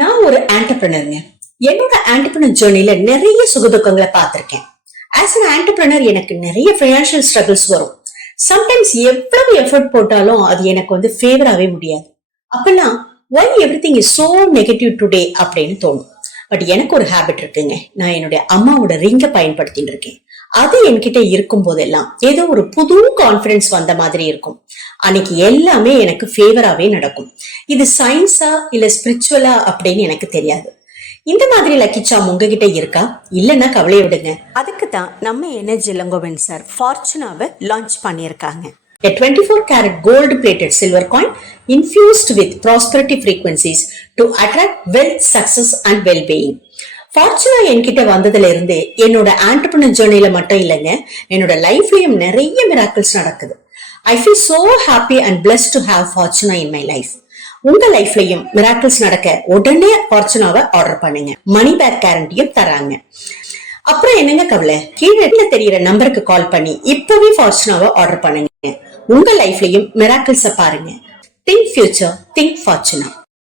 நான் ஒரு ஆண்டர்பிரினருங்க. என்னோட ஆண்டர்பிரினர் ஜேர்னில நிறைய சுகதுக்கங்களை பார்த்திருக்கேன். ஆஸ் அன் ஆண்டர்பிரினர் எனக்கு நிறைய ஃபைனான்சியல் ஸ்ட்ரகிள்ஸ் வரும். சம்டைம்ஸ் எவ்வளவு எஃபர்ட் போட்டாலும் அது எனக்கு ஃபேவராகவே முடியாது. அப்பெல்லாம் why everything is so negative today அப்படின்னு தோணும். பட் எனக்கு ஒரு ஹேபிட் இருக்குங்க. நான் என்னுடைய அம்மாவோட ரிங்க பயன்படுத்திட்டு இருக்கேன். அது என்கிட்ட இருக்கும் போதெல்லாம் ஏதோ ஒரு புது கான்பிடன்ஸ் வந்த மாதிரி இருக்கும். அன்னைக்கு எல்லாமே எனக்கு ஃபேவராகவே நடக்கும். இது சயின்ஸா இல்ல ஸ்பிரிச்சுவலா அப்படின்னு எனக்கு தெரியாது. இந்த மாதிரி லக்கி சாம் உங்ககிட்ட இருக்கா? இல்லைன்னா கவலையை விடுங்க. அதுக்கு தான் நம்ம எனர்ஜி இளங்கோவன் சார் ஃபார்ச்சுனாவை லான்ச் பண்ணியிருக்காங்க. A 24-karat gold-plated silver coin infused with prosperity frequencies to attract wealth, success and well-being. ஃபார்ச்சுனா என்கிட்ட வந்ததுல இருந்து என்னோட ஆண்டர்பிரினர் ஜர்னில மட்டும் இல்லைங்க, என்னோட லைஃப்லயும் நிறைய மிராக்கிள்ஸ் நடக்குது. I feel so happy and blessed to have Fortuna in my life. உங்க லைஃப்லயும் மிராக்கிள்ஸ் நடக்க உடனே ஃபார்ச்சுனாவை ஆர்டர் பண்ணுங்க. மணி பேக் கேரண்டியும் தராங்க. அப்புறம் என்னங்க கவலை? கீழே தெரியற நம்பருக்கு கால் பண்ணி இப்பவே ஃபார்ச்சுனாவை ஆர்டர் பண்ணுங்க. உங்க லைஃப்லயும் மிராக்கிள்ஸ பாருங்க. Think future, think ஃபார்ச்சுனா.